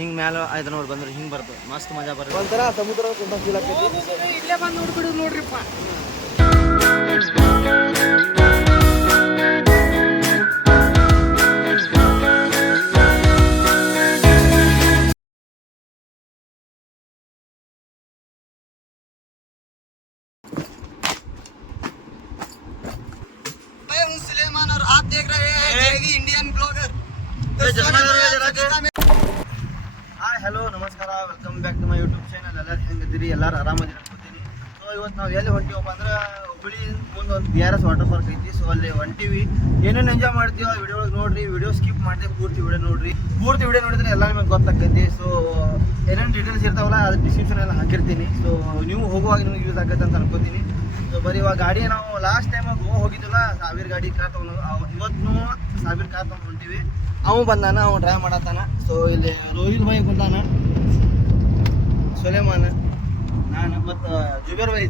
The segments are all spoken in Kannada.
ಹಿಂಗೆ ಮ್ಯಾಲೆ ಆಯ್ತು ನೋಡಿ ಬಂದ್ರೆ ಹಿಂಗೆ ಬರ್ತದೆ ಮಸ್ತ್ ಮಜಾ ಬರ್ತದೆ ಒಂಥರ ಸಮುದ್ರ ತುಂಬ ಫೀಲ್ ಆಗ್ತೈತಿ ಇಲ್ಲೇ ಬಂದು ನೋಡ್ಬಿಡು ನೋಡ್ರಿಪ್ಪ सुलेमान और आप देख रहे हैं J V Indian blogger hi hello ನಮಸ್ಕಾರ welcome back to my YouTube channel. ಎಲ್ಲರೂ ಹೆಂಗಿದ್ದೀರಿ? ಎಲ್ಲರೂ ಆರಾಮದಿರಿ ಅನ್ಕೋತೀನಿ. ಸೊ ಇವತ್ತು ನಾವು ಎಲ್ಲಿ ಹೊಂಟಿವಪ್ಪ ಅಂದ್ರೆ ಹುಬ್ಬಳ್ಳಿ ಮುಂದೆ ಒಂದು BRS ವಾಟರ್ ಪಾರ್ಕ್ ಐತಿ. ಸೊ ಅಲ್ಲಿ ಹೊಂಟಿವಿ, ಏನೇನು ಎಂಜಾಯ್ ಮಾಡ್ತೀವಿ ಆ ವಿಡಿಯೋ ಒಳಗೆ ನೋಡ್ರಿ. ವಿಡಿಯೋ ಸ್ಕಿಪ್ ಮಾಡಿದೆ ಪೂರ್ತಿ ವಿಡಿಯೋ ನೋಡ್ರಿ. ಪೂರ್ತಿ ವಿಡಿಯೋ ನೋಡಿದ್ರೆ ಎಲ್ಲ ನಿಮಗೆ ಗೊತ್ತಾಗ್ತೈತಿ. ಸೊ ಏನೇನು ಡೀಟೇಲ್ಸ್ ಇರ್ತಾವಲ್ಲ ಅದು ಡಿಸ್ಕ್ರಿಪ್ಷನ್ ಎಲ್ಲ ಹಾಕಿರ್ತೀನಿ. ಸೊ ನೀವು ಹೋಗುವಾಗ ನಿಮ್ಗೆ ಯೂಸ್ ಆಗುತ್ತೆ ಅಂತ ಅನ್ಕೋತೀನಿ. ಸೊ ಬರೀ ಇವಾಗ ಗಾಡಿ ನಾವು ಲಾಸ್ಟ್ ಟೈಮ್ ಗೋವಾ ಹೋಗಿದ್ದಿಲ್ಲ, ಸಾವಿರ ಗಾಡಿ ಕಾರ್ ತೊಗೊಂಡು ಇವತ್ತು ಸಾವಿರ ಕಾರ್ ತೊಗೊಂಡು ಹೊಂಟಿವಿ. ಅವ ಬಂದಾನ, ಅವ ಡ್ರೈವ್ ಮಾಡತ್ತಾನ. ಸೊ ಇಲ್ಲಿ ರೋಹಿಲ್ ಭಾಯ್ ಕುಂತಾನ, ಸುಲೇಮಾನ್, ನಾನು ಮತ್ತು ಜುಬೇರ್ ಭಾಯ್.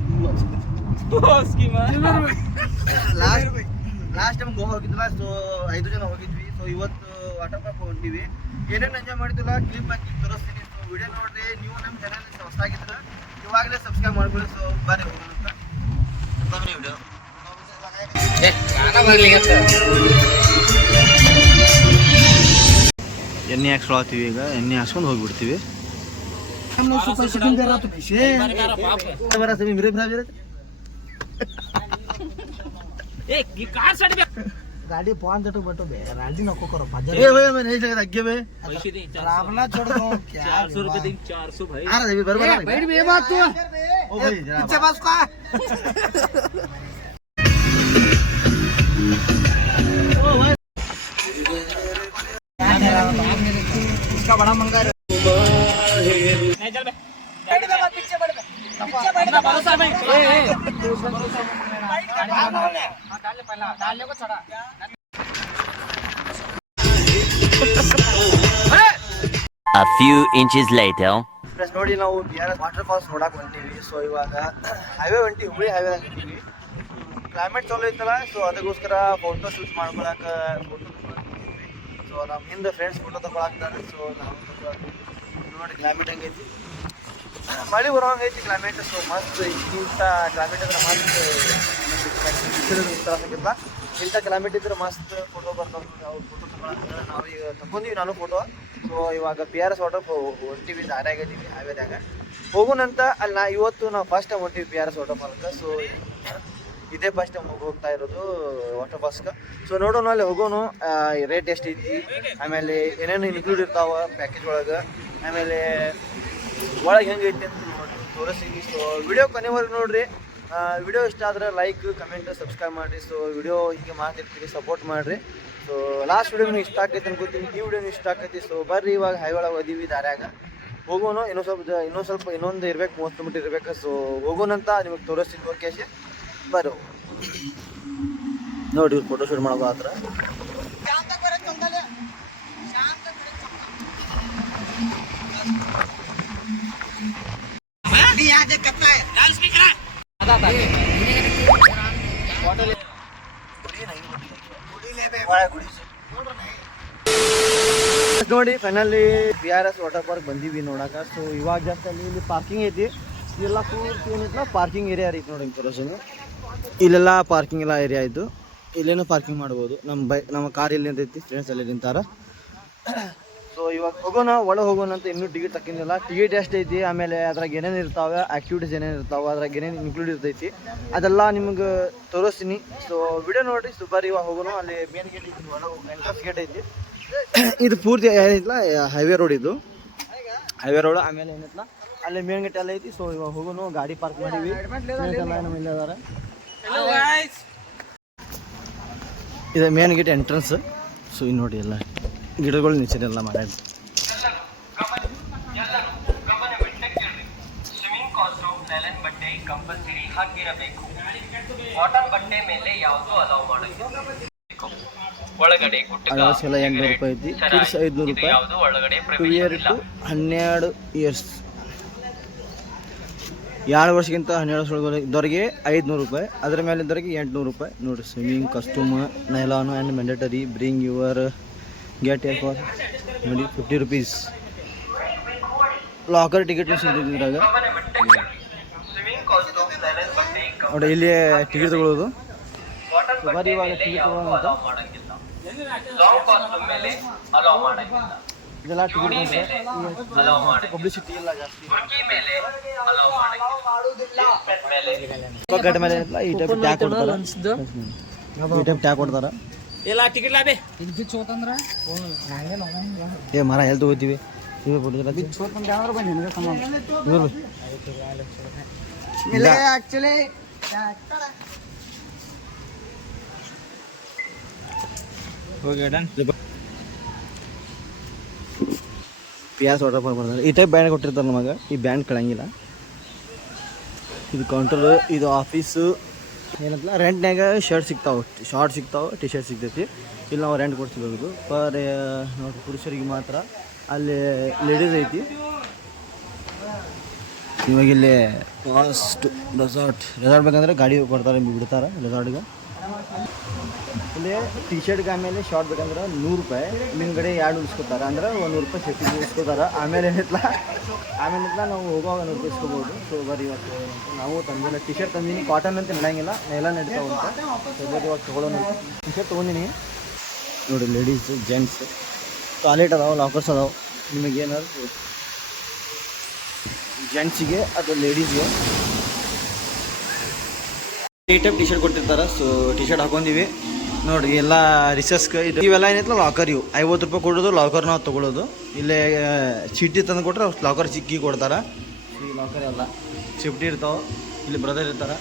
ಲಾಸ್ಟ್ ಟೈಮ್ ಗೋವಾ ಹೋಗಿದ್ದಿಲ್ಲ. ಸೊ 5 ಜನ ಹೋಗಿದ್ವಿ. ಸೊ ಇವತ್ತು ವಾಟರ್ ಪಾರ್ಕ್ ಹೊಂಟಿವಿ. ಏನೇನು ಎಂಜಾಯ್ ಮಾಡಿದ್ದಿಲ್ಲ ಕ್ಲಿಪ್ ಹಾಕಿ ತೋರಿಸ್ತೀನಿ. ಸೊ ವಿಡಿಯೋ ನೋಡ್ರಿ. ನೀವು ನಮ್ಮ ಚಾನಲ್ ಹೊಸದಾಗಿದ್ರೆ ಇವಾಗಲೇ ಸಬ್ಸ್ಕ್ರೈಬ್ ಮಾಡ್ಕೊಳ್ಳಿ. ಸೊ ಬರ್ರಿ ಹೋಗೋಣ ಅಂತ ಬನ್ನಿ ವಿಡಿಯೋ. ಎಣ್ಣೆ ಹಾಕ್ಸ್ಕೊಳತ್ತೀವಿ. ಈಗ ಎಣ್ಣೆ ಹಾಕ್ಸ್ಕೊಂಡು ಹೋಗ್ಬಿಡ್ತೀವಿ. गाड़ी 5 टू बटो बे रांडी नको करो ए भाई मैं नहीं सकता आगे में पैसे दे रावला छोड़ दो क्या 400 रुपए दे 400 भाई आ रहा है बराबर बैठ बे बात तू ओ भाई पीछे बस का ओ भाई इसका बड़ा मंगा है नहीं चल बे बैठ बे मत पीछे बैठ बे भरोसा नहीं डाल ले पहला डालने को चढ़ा A few inches later. Friends ನೋಡಿ ನಾವು BRS ವಾಟರ್ ಫಾಲ್ಸ್ ನೋಡಕ್ಕೆ ಹೊಂಟೀವಿ. ಸೊ ಇವಾಗ ಹೈವೇ ಹೊಂಟಿವಿ, ಹುಬ್ಬಳ್ಳಿ ಹೈವೇ ಹೊಂಟೀವಿ. ಕ್ಲೈಮೇಟ್ ಚಲೋ ಐತಲ್ಲ, ಸೊ ಅದಕ್ಕೋಸ್ಕರ ಫೋಟೋ ಶೂಟ್ ಮಾಡ್ಕೊಳಕ್ಕೆ ಸೊ ನಮ್ಮ ಹಿಂದೆ ಫ್ರೆಂಡ್ಸ್ ಫೋಟೋ ತಗೊಳಕ್ತಾರೆ. ಸೊ ನಾವು ನೋಡಿ ಕ್ಲೈಮೇಟ್ ಹೆಂಗೈತಿ, ಮಳೆ ಬರೋ ಹಂಗೈತಿ ಕ್ಲೈಮೇಟ್. ಸೊ ಮಸ್ತ್ ಇಂಥ ಕ್ಲೈಮೇಟ್ ಇದ್ರೆ ಮಸ್ತ್ ಸಿಕ್ಕಿಲ್ಲ. ಇಂಥ ಕ್ಲೈಮೇಟ್ ಇದ್ರೆ ಮಸ್ತ್ ಫೋಟೋ ಬರ್ತಾವೆ. ಅವ್ರು ಫೋಟೋ ತಗೊಳಕ್ಕೆ ನಾವು ಈಗ ತಗೊಂಡಿವಿ, ನಾನು ಫೋಟೋ. ಸೊ ಇವಾಗ BRS ವಾಟರ್ ಹೊಂಟಿವಿ, ದಾರ್ಯಾಗ ಇದೀವಿ ಹೈವೇದಾಗ ಹೋಗೋಣಂತ. ಅಲ್ಲಿ ಇವತ್ತು ನಾವು ಫಸ್ಟ್ ಟೈಮ್ ಹೊಂಟಿವಿ BRS ವಾಟರ್ ಪಾರ್ಕ್. ಸೊ ಇದೇ ಫಸ್ಟ್ ಟೈಮ್ ಹೋಗ್ತಾ ಇರೋದು ವಾಟರ್ ಪಾರ್ಕ್ಗೆ. ಸೊ ನೋಡೋಣ ಅಲ್ಲಿ ಹೋಗೋಣ, ರೇಟ್ ಎಷ್ಟು ಐತಿ, ಆಮೇಲೆ ಏನೇನು ಇನ್ಕ್ಲೂಡ್ ಇರ್ತಾವೆ ಪ್ಯಾಕೇಜ್ ಒಳಗೆ, ಆಮೇಲೆ ಒಳಗೆ ಹೆಂಗೈತಿ ಅಂತ ನೋಡಿ ತೋರಿಸ್ತೀವಿ. ಸೊ ವಿಡಿಯೋ ಕೊನೆವರೆಗೆ ನೋಡಿರಿ. ವಿಡಿಯೋ ಇಷ್ಟ ಆದರೆ ಲೈಕ್ ಕಮೆಂಟ್ ಸಬ್ಸ್ಕ್ರೈಬ್ ಮಾಡಿರಿ. ಸೊ ವಿಡಿಯೋ ಹೀಗೆ ಮಾಡ್ತಿರ್ತೀವಿ, ಸಪೋರ್ಟ್ ಮಾಡಿರಿ. ಸೊ ಲಾಸ್ಟ್ ವಿಡಿಯೋನು ಇಷ್ಟ ಆಕೈತಿ ಅನ್ಕೋತೀನಿ, ಈ ವಿಡಿಯೋನು ಇಷ್ಟ ಆಕೈತಿ. ಸೊ ಬರ್ರಿ ಇವಾಗ ಹೈವೇ ಒಳಗೆ ಓದೀವಿ, ದಾರ್ಯಾಗ ಹೋಗೋಣ. ಇನ್ನೊಂದು ಇರ್ಬೇಕು, 30 ಕಿಲೋಮೀಟರ್ ಇರ್ಬೇಕು. ಸೊ ಹೋಗೋಣಂತ ನಿಮಗೆ ತೋರಿಸ್ತೀನಿ ಲೊಕೇಶನ್. ಬರ್ರಿ ನೋಡಿ ಇವ್ರು ಫೋಟೋ ಶೂಟ್ ಮಾಡೋದು ಹತ್ರ. ನೋಡಿ ಫೈನಲಿ BRS ವಾಟರ್ ಪಾರ್ಕ್ ಬಂದೀವಿ ನೋಡಕ. ಸೊ ಇವಾಗ ಜಾಸ್ತಿ ಇಲ್ಲಿ ಪಾರ್ಕಿಂಗ್ ಐತಿ. ಇಲ್ಲೆಲ್ಲ ಪೂರ್ತಿ ಏನಿಲ್ಲ ಪಾರ್ಕಿಂಗ್ ಏರಿಯಾ ಐತಿ ನೋಡಿ ತೋರಿಸೋಣ. ಇಲ್ಲೆಲ್ಲ ಪಾರ್ಕಿಂಗ್ ಎಲ್ಲ ಏರಿಯಾ ಆಯಿತು. ಇಲ್ಲೇನೋ ಪಾರ್ಕಿಂಗ್ ಮಾಡ್ಬೋದು. ನಮ್ಮ ಕಾರ್ ಇಲ್ಲಿ ನಿಂತೈತಿ, ಫ್ರೆಂಡ್ಸ್ ಅಲ್ಲಿ ನಿಂತಾರ. ಸೊ ಇವಾಗ ಹೋಗೋಣ, ಒಳಗೆ ಹೋಗೋಣ ಅಂತ. ಇನ್ನೂ ಟಿಕೆಟ್ ತಕ್ಕಿಲ್ಲ. ಟಿಕೆಟ್ ಎಷ್ಟು ಐತಿ, ಆಮೇಲೆ ಅದ್ರಾಗ ಏನೇನು ಇರ್ತಾವೆ, ಆ್ಯಕ್ಟಿವಿಟೀಸ್ ಏನೇನು ಇರ್ತಾವೆ, ಅದ್ರಾಗ ಏನೇನು ಇನ್ಕ್ಲೂಡ್ ಇರ್ತೈತಿ ಅದೆಲ್ಲ ನಿಮ್ಗೆ ತೋರಿಸ್ತೀನಿ. ಸೊ ವಿಡಿಯೋ ನೋಡಿರಿ. ಸೊ ಬರ್ರಿ ಇವಾಗ ಹೋಗೋಣ. ಅಲ್ಲಿ ಮೇನ್ ಗೇಟ್ ಐತಿ, ಒಳಗೆ ಎಂಟ್ರೆನ್ಸ್ ಗೇಟ್ ಐತಿ. ಇದು ಪೂರ್ತಿ ಏನೈತಿಲ್ಲ ಹೈವೇ ರೋಡ್, ಇದು ಹೈವೇ ರೋಡ್. ಆಮೇಲೆ ಏನೈತಲ್ಲ ಅಲ್ಲಿ ಮೇನ್ ಗೇಟ್ ಎಲ್ಲ ಐತಿ. ಸೊ ಇವಾಗ ಹೋಗೋಣ, ಗಾಡಿ ಪಾರ್ಕ್ ಮಾಡೀವಿ. ನಮ್ಮ ಇಲ್ಲ ಅದಾರ. ಇದು ಮೇನ್ ಗೇಟ್ ಎಂಟ್ರೆನ್ಸ್. ಸೊ ಇಲ್ಲಿ ನೋಡಿ ಎಲ್ಲ ಗಿಡಗಳು ನೇಚರ್ ಎಲ್ಲ ಮಾಡ್ಯಾರ. ಎಲ್ಲ 800 ರೂಪಾಯಿ ಐತಿ. ಕಿಡ್ಸ್ 500 ರೂಪಾಯಿ. 2 ಇಯರ್ ಟು 12 ಇಯರ್ಸ್, 2 ವರ್ಷಕ್ಕಿಂತ 12 ವರ್ಷ ಇದ್ದವ್ರಿಗೆ 500 ರೂಪಾಯಿ. ಅದರ ಮೇಲೆ ಇದ್ದವ್ರಿಗೆ 800 ರೂಪಾಯಿ. ನೋಡಿ swimming costume, nylon and mandatory, bring your get air for ನೋಡಿ 50 rupees. ಲಾಕರ್ ಟಿಕೆಟ್ ಸಿಗ್ತೈತಿ ಇದ್ರಾಗ ನೋಡಿ. ಇಲ್ಲಿ ಟಿಕೆಟ್ ತಗೊಳ್ಳೋದು. ಬರೀ ಇವಾಗ ಟಿಕೆಟ್ ತಗೊಳ್ಳೋಣ ಇದೆಲ್ಲ ಟಿಕೆಟ್ ಪಬ್ಲಿಸಿಟಿ ಇಲ್ಲ ಜಾಸ್ತಿ. ಗಡ್ಡೆ ಮೇಲೆ ಈ ಟೈಪ್ ಟ್ಯಾಗ್ ಕೊಡ್ತಾರೆ, ಈ ಟೈಪ್ ಟ್ಯಾಗ್ ಕೊಡ್ತಾರೆ. ಎಲ್ಲ ಟಿಕೆಟ್ ಲಾಬೆ ಏ ಮರ ಎಲ್ಲಿ ತಗೋತೀವಿ ಆಕ್ಚುಲಿ PS ವಾಟರ್ ಪಾರ್ಕ್ ಮಾಡ್ತಾರೆ. ಈ ಟೈಪ್ ಬ್ಯಾಂಡ್ ಕೊಟ್ಟಿರ್ತಾರೆ ನಮಗೆ. ಈ ಬ್ಯಾಂಡ್ ಕಳಂಗಿಲ್ಲ. ಇದು ಕೌಂಟರ್, ಇದು ಆಫೀಸು. ಏನಂತಲ್ಲ ರೆಂಟ್ನಾಗ ಶರ್ಟ್ ಸಿಗ್ತಾವೆ, ಶಾರ್ಟ್ ಸಿಗ್ತಾವೆ, ಟಿ ಶರ್ಟ್ ಸಿಗ್ತೈತಿ. ಇಲ್ಲಿ ನಾವು ರೆಂಟ್ ಕೊಡ್ತಿರೋದು ಪರ್ ನೋಡಿ ಪುರುಷರಿಗೆ ಮಾತ್ರ. ಅಲ್ಲಿ ಲೇಡೀಸ್ ಐತಿ. ಇವಾಗ ಇಲ್ಲಿ ಫಾಸ್ಟ್ ರೆಸಾರ್ಟ್ ಬೇಕಂದ್ರೆ ಗಾಡಿ ಕೊಡ್ತಾರೆ, ಬಿಡ್ತಾರೆ ರೆಸಾರ್ಟ್ಗೆ. ಇಲ್ಲಿ ಟಿ ಶರ್ಟ್ಗೆ ಆಮೇಲೆ ಶಾರ್ಟ್ ಬೇಕಂದ್ರೆ 100 ರೂಪಾಯಿ, ಹಿಂದ್ಗಡೆ 2 ಉಳಿಸ್ಕೊತಾರೆ. ಅಂದ್ರೆ 100 ರೂಪಾಯಿ ಸೇಫ್ಟಿಗೆ ಉಳಿಸ್ಕೋತಾರೆ. ಆಮೇಲೆ ನಾವು ಹೋಗುವಾಗ 100 ರೂಪಾಯಿ ಇಸ್ಕೋಬೋದು. ಸೊ ಬರೀ ಇವತ್ತು ನಾವು ತಂದಿಲ್ಲ ಟಿ ಶರ್ಟ್ ತಂದೀನಿ. ಕಾಟನ್ ಅಂತ ನಡೆಯಂಗಿಲ್ಲ, ಎಲ್ಲ ನಡೀತಾವಂತ. ಸೊ ಬರೀ ಇವಾಗ ತೊಗೊಳ್ಳೋಣ. ಟಿ ಶರ್ಟ್ ತೊಗೊಂಡಿನಿ ನೋಡಿ. ಲೇಡೀಸು ಜೆಂಟ್ಸ್ ಟಾಯ್ಲೆಟ್ ಅದಾವೆ, ಲಾಕರ್ಸ್ ಅದಾವೆ. ನಿಮಗೇನಾದ್ರು ಜೆಂಟ್ಸಿಗೆ ಅಥವಾ ಲೇಡೀಸ್ಗೆ ಈ ಟೈಪ್ ಟಿ ಶರ್ಟ್ ಕೊಟ್ಟಿರ್ತಾರೆ. ಸೊ ಟಿ ಶರ್ಟ್ ಹಾಕೊಂಡಿವಿ ನೋಡಿ. ಎಲ್ಲ ರಿಸಸ್ಗೆ ಇವೆಲ್ಲ ಏನೈತಲ್ಲ ಲಾಕರ್. ಇವು 50 ರೂಪಾಯಿ ಕೊಡೋದು ಲಾಕರ್ ನಾವು ತೊಗೊಳೋದು. ಇಲ್ಲೇ ಚೀಟಿ ತಂದು ಕೊಟ್ಟರೆ ಲಾಕರ್ ಚಿಕ್ಕಿ ಕೊಡ್ತಾರೆ. ಈ ಲಾಕರ್ ಎಲ್ಲ ಸೇಫ್ಟಿ ಇರ್ತಾವೆ. ಇಲ್ಲಿ ಬ್ರದರ್ ಇರ್ತಾರೆ.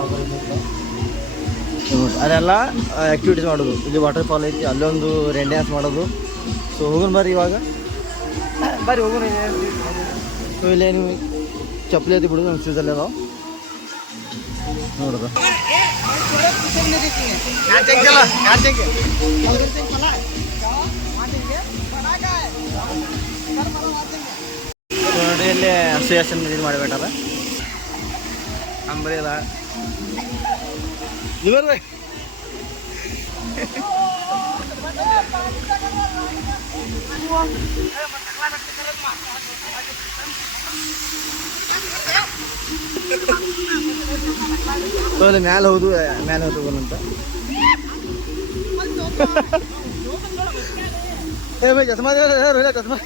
ಲಾಕರ್ ನೋಡಿ. ಅದೆಲ್ಲ ಆ್ಯಕ್ಟಿವಿಟೀಸ್ ಮಾಡೋದು. ಇಲ್ಲಿ ವಾಟರ್ ಫಾಲ್ ಐತಿ, ಅಲ್ಲೊಂದು ರೆಂಡ್ ಡ್ಯಾನ್ಸ್ ಮಾಡೋದು. ಸೊ ಹೋಗೋಣ ಬರ್ರಿ ಇವಾಗ, ಬರ್ರಿ ಹೋಗೋಣ. ಸೊ ಇಲ್ಲೇ ನೀವು ಚಪ್ಪಲಿ ಐತಿ ಬಿಡೋದು, ನಮ್ಮ ಶೂಸಲ್ಲಿ ಅದಾವೆ ನೋಡೋದು. ನೋಡಿ ಇಲ್ಲಿ ಅಸೋಸಿಯೇಷನ್ ಇದು ಮಾಡಿಬಿಟ್ಟಾರ. ಅಂಬರಿ ಅದ ಬರ್ರಿ. ಮ್ಯಾಲೆ ಹೋದು ಹೋಗೋಣಂತ. ಏ ಬೈ ಚಸ್ಮಾ ಚಸ್ಮಾ.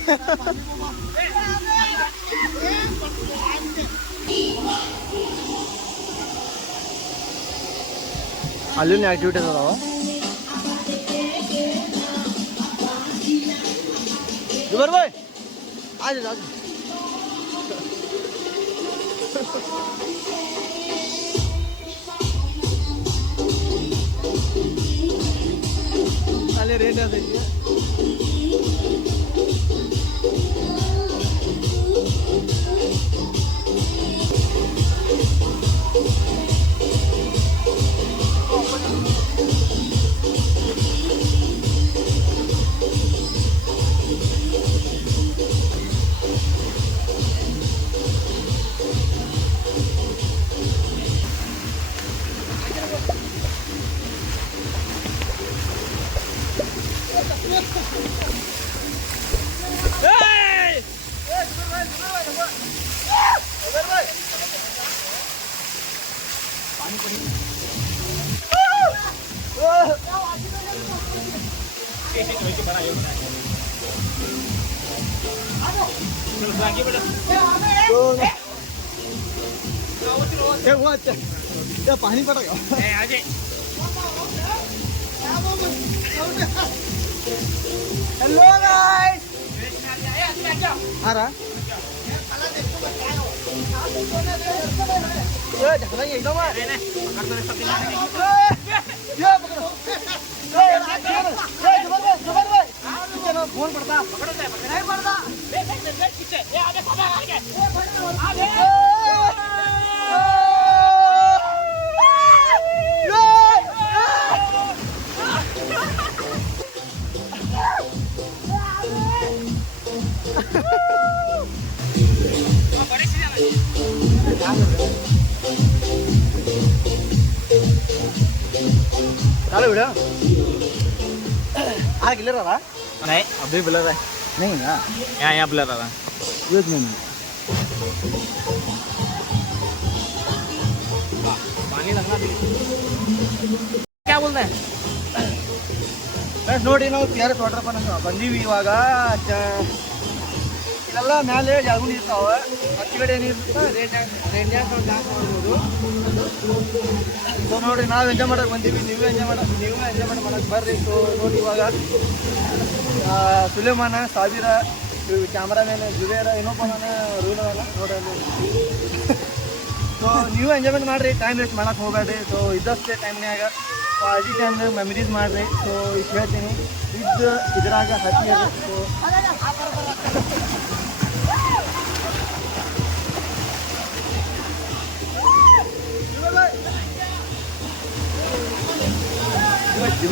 ಅಲ್ಲಿನ ಆಕ್ಟಿವಿಟೀಸ್ ಅದಾವ. ಬರ್ಬಾಯ್ ಆಜ್ ಆಜ್. ಅಲ್ಲಿ ರೇಟ್ ಅದೈತಿ. पानी पड़ा हेलो गाइस आ रहा ये ढकला ये एकदम फोन पड़ता नहीं पड़ता पीछे ये आगे आगे चालू वीडियो आ गिल्लर नहीं अभी ब्लर है नहीं ना यहाँ ब्लर आ रहा एक मिनट पानी लगना क्या बोलते हैं ಫ್ರೆಂಡ್ಸ್ ನೋಡಿ ನಾವು PRS ವಾಟರ್ ಪಾರ್ಕ್ ಬಂದೀವಿ ಇವಾಗ ಇಲ್ಲೆಲ್ಲ ಮೇಲೆ ಜಾಗೂನ್ ಇರ್ತಾವೆ ಹತ್ತಿಗಡೆ ಏನಿರ್ತದೆ ರೇನ್ ಡ್ಯಾನ್ಸ್ ಡ್ಯಾನ್ಸ್ ಮಾಡ್ಬೋದು ಸೊ ನೋಡಿ ನಾವು ಎಂಜಾಯ್ ಮಾಡಕ್ಕೆ ಬಂದೀವಿ ನೀವು ಎಂಜಾಯ್ ಮಾಡಕ್ಕೆ ಬರ್ರಿ ಸೊ ನೋಡಿ ಇವಾಗ ಸುಲೇಮಾನ ಸಾವಿರ ಕ್ಯಾಮ್ರಾಮ್ಯಾನ್ ಜುಬೇರ ಇನ್ನೊಬ್ಬ ರೂಲಲ್ಲ ನೋಡಿ ಸೊ ನೀವು ಎಂಜಾಯ್ಮೆಂಟ್ ಮಾಡಿರಿ ಟೈಮ್ ವೇಸ್ಟ್ ಮಾಡಕ್ಕೆ ಹೋಗಬೇಡ್ರಿ ಸೊ ಇದ್ದಷ್ಟೇ ಟೈಮ್ನ್ಯಾಗ ಪಾರ್ಟಿ ಟೈಮ್ನಾಗ ಮೆಮರೀಸ್ ಮಾಡಿರಿ ಸೊ ಇಷ್ಟು ಹೇಳ್ತೀನಿ ಇದ್ರಾಗ ಹ್ಯಾಪಿ ಇದೆ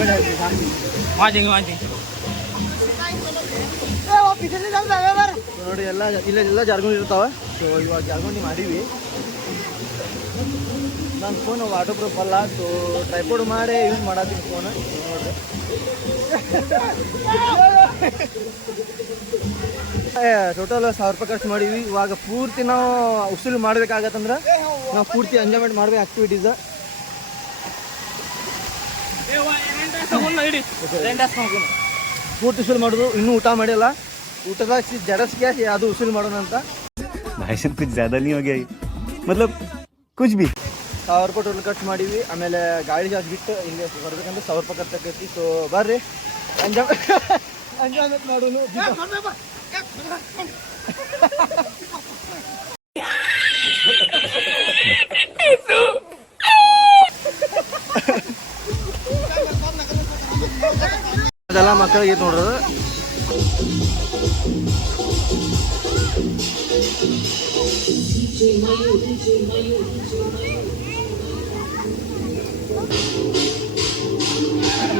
ಸೊ वहाँ जाएंगे ನೋಡಿ ಇಲ್ಲೆಲ್ಲ ಜಾರ್ಗೊಂಡು ಇರ್ತಾವೆ ಸೊ ಇವಾಗ ಜಾರ್ಗೊಂಡು ಮಾಡೀವಿ ನನ್ನ ಫೋನ್ ವಾಟರ್ ಪ್ರೂಫ್ ಅಲ್ಲ ಸೊ ಟ್ರೈಪೋಡ್ ಮಾಡಿ ಯೂಸ್ ಮಾಡತ್ತೀನಿ ಫೋನ್ ನೋಡ್ರಿ ಟೋಟಲ್ 1000 ರೂಪಾಯಿ ಖರ್ಚು ಮಾಡೀವಿ ಇವಾಗ ಪೂರ್ತಿ ನಾವು ಉಸುಲು ಮಾಡ್ಬೇಕಾಗತ್ತಂದ್ರೆ ನಾವು ಪೂರ್ತಿ ಎಂಜಾಯ್ಮೆಂಟ್ ಮಾಡ್ಬೇಕು ಆಕ್ಟಿವಿಟೀಸ್ ಪೂರ್ತಿ ಉಸುಲು ಮಾಡೋದು ಇನ್ನೂ ಊಟ ಮಾಡಿಲ್ಲ ಊಟದಾಗ ಜಡಸ್ಗೆ ಅದು ಉಸುಲು ಮಾಡೋಣ ಅಂತ भाई साहब कुछ ज़्यादा नहीं हो गया ये? मतलब कुछ भी 1000 ರೂಪಾಯಿ ಟೋಟಲ್ ಖರ್ಚು ಮಾಡೀವಿ ಆಮೇಲೆ ಗಾಡಿ ಚಾರ್ಜ್ ಬಿಟ್ಟು ಇಲ್ಲಿ ಬರ್ಬೇಕಂದ್ರೆ 1000 ರೂಪಾಯಿ ಖರ್ಚಾಕೈತಿ ಸೊ ಬರ್ರಿ ಎಂಜಾಯ್ಮೆಂಟ್ ಮಾಡೋನು ಅದೆಲ್ಲ ಮಕ್ಕಳಿಗೆ ನೋಡ್ರಿ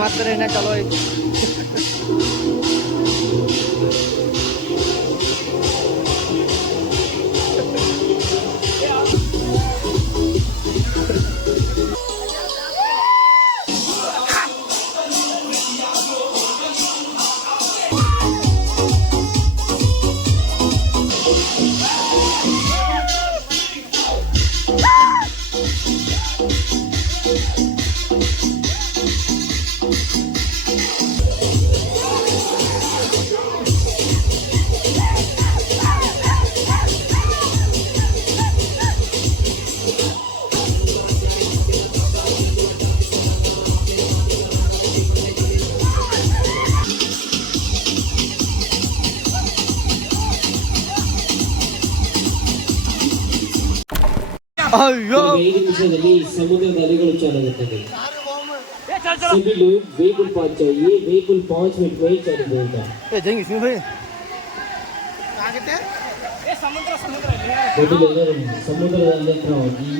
ಮಾತ್ರ ಏನೇ ಚಲೋ ಐತಿ ಅಯ್ಯೋ 5 ನಿಮಿಷದಲ್ಲಿ ಸಮುದ್ರದ ಅಲೆಗಳು ಚಾಲಾಗುತ್ತವೆ सभी लोग वेहिकल पहुंच जाइए वेहिकल 5 मिनट में ही चालू होगा ಏ ಜಂಗಿ ಸಿಂಗ್ ಭಾई ಮೊದಲು ಸಮುದ್ರದ ಹತ್ರ ಹೋಗಿ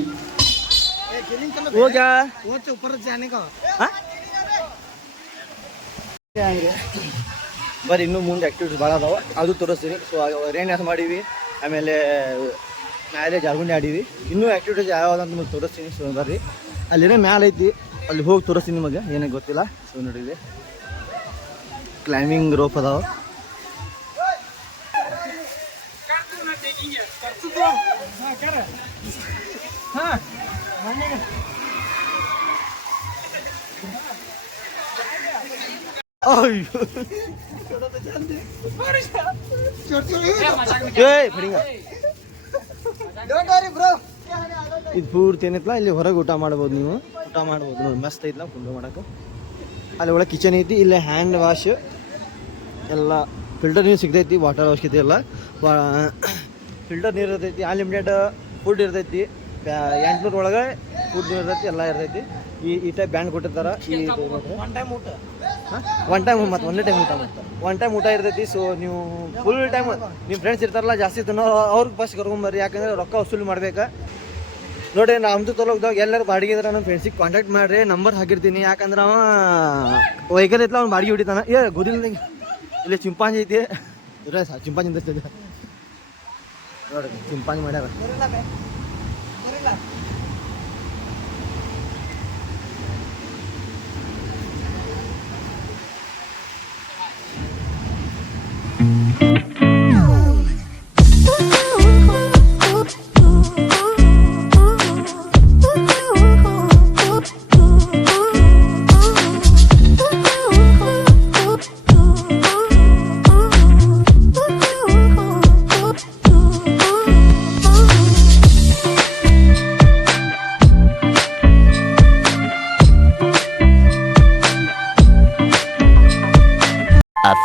वो क्या वो ऊपर जाने का ಬರೀ ಇನ್ನೂ ಮುಂದೆ ಆ್ಯಕ್ಟಿವಿಟೀಸ್ ಭಾಳ ಅದಾವೆ ಅದು ತೋರಿಸ್ತೀನಿ ಸೊ ರೇನ್ ಡ್ಯಾನ್ಸ್ ಮಾಡೀವಿ ಆಮೇಲೆ ಮ್ಯಾಲೆ ಜಾರ್ಗುಂಡಿ ಆಡೀವಿ ಇನ್ನೂ ಆ್ಯಕ್ಟಿವಿಟೀಸ್ ಯಾವ್ದು ಅಂತ ನಿಮಗೆ ತೋರಿಸ್ತೀನಿ ಸೊ ಬರ್ರಿ ಅಲ್ಲಿನೇ ಮ್ಯಾಲೆ ಐತಿ ಅಲ್ಲಿ ಹೋಗಿ ತೋರಿಸ್ತೀನಿ ನಿಮಗೆ ಏನೇ ಗೊತ್ತಿಲ್ಲ ಸೊ ನೋಡಿದ್ವಿ ಕ್ಲೈಂಬಿಂಗ್ ರೋಪ್ ಅದಾವೆ ಇದು ಪೂರ್ತಿ ಏನೈತಲ್ಲ ಇಲ್ಲಿ ಹೊರಗೆ ಊಟ ಮಾಡ್ಬೋದು ನೀವು ಊಟ ಮಾಡ್ಬೋದು ನೋಡಿ ಮಸ್ತ್ ಐತಲ್ಲ ಕುಂಡು ಮಾಡಕ್ಕೆ ಅಲ್ಲಿ ಒಳಗೆ ಕಿಚನ್ ಐತಿ ಇಲ್ಲಿ ಹ್ಯಾಂಡ್ ವಾಶ್ ಎಲ್ಲ ಫಿಲ್ಟರ್ ನೀರು ಸಿಗ್ತೈತಿ ವಾಟರ್ ಅವಶ್ಯಕತೆ ಇಲ್ಲ ಫಿಲ್ಟರ್ ನೀರು ಇರ್ತೈತಿ ಅನ್ಲಿಮಿಟೆಡ್ ಫುಡ್ ಇರ್ತೈತಿ 800 ಒಳಗೆ ಫುಡ್ ನೀರು ಇರ್ತೈತಿ ಎಲ್ಲ ಇರ್ತೈತಿ ಈ ಟೈಪ್ ಬ್ಯಾಂಡ್ ಕೊಟ್ಟಿರ್ತಾರೆ ಈ ಒನ್ ಟೈಮ್ ಮತ್ತು ಒಂದೇ ಟೈಮ್ ಊಟ ಮಾಡ್ತಾರೆ ಒನ್ ಟೈಮ್ ಊಟ ಇರ್ತೈತಿ ಸೊ ನೀವು ಫುಲ್ ಟೈಮ್ ನಿಮ್ಮ ಫ್ರೆಂಡ್ಸ್ ಇರ್ತಾರಲ್ಲ ಜಾಸ್ತಿ ತಿನ್ನೋರು ಅವ್ರಿಗೆ ಫಸ್ಟ್ ಕರ್ಕೊಂಬರ್ರಿ ಯಾಕಂದ್ರೆ ರೊಕ್ಕ ವಸೂಲಿ ಮಾಡ್ಬೇಕು ನೋಡಿ ನಮ್ಮದು ತೊಲಗ್ದಾಗ ಎಲ್ಲರೂ ಬಾಡಿಗೆ ಇದ್ರೆ ನಮ್ಮ ಫ್ರೆಂಡ್ಸಿಗೆ ಕಾಂಟ್ಯಾಕ್ಟ್ ಮಾಡಿರಿ ನಂಬರ್ ಹಾಕಿರ್ತೀನಿ ಯಾಕಂದ್ರೆ ಅವ ವೆಹಿಕಲ್ ಐತಲ್ಲ ಅವ್ನು ಬಾಡಿಗೆ ಹೊಡಿತಾನೆ ಗೊತ್ತಿಲ್ಲ ಇಲ್ಲಿ ಚಿಂಪಾಂಜಿ ಐತಿ ಚಿಂಪಾಂಜಿ ಅಂತ ನೋಡಿ ಚಿಂಪಾಂಜಿ ಮಾಡ್ಯಾರ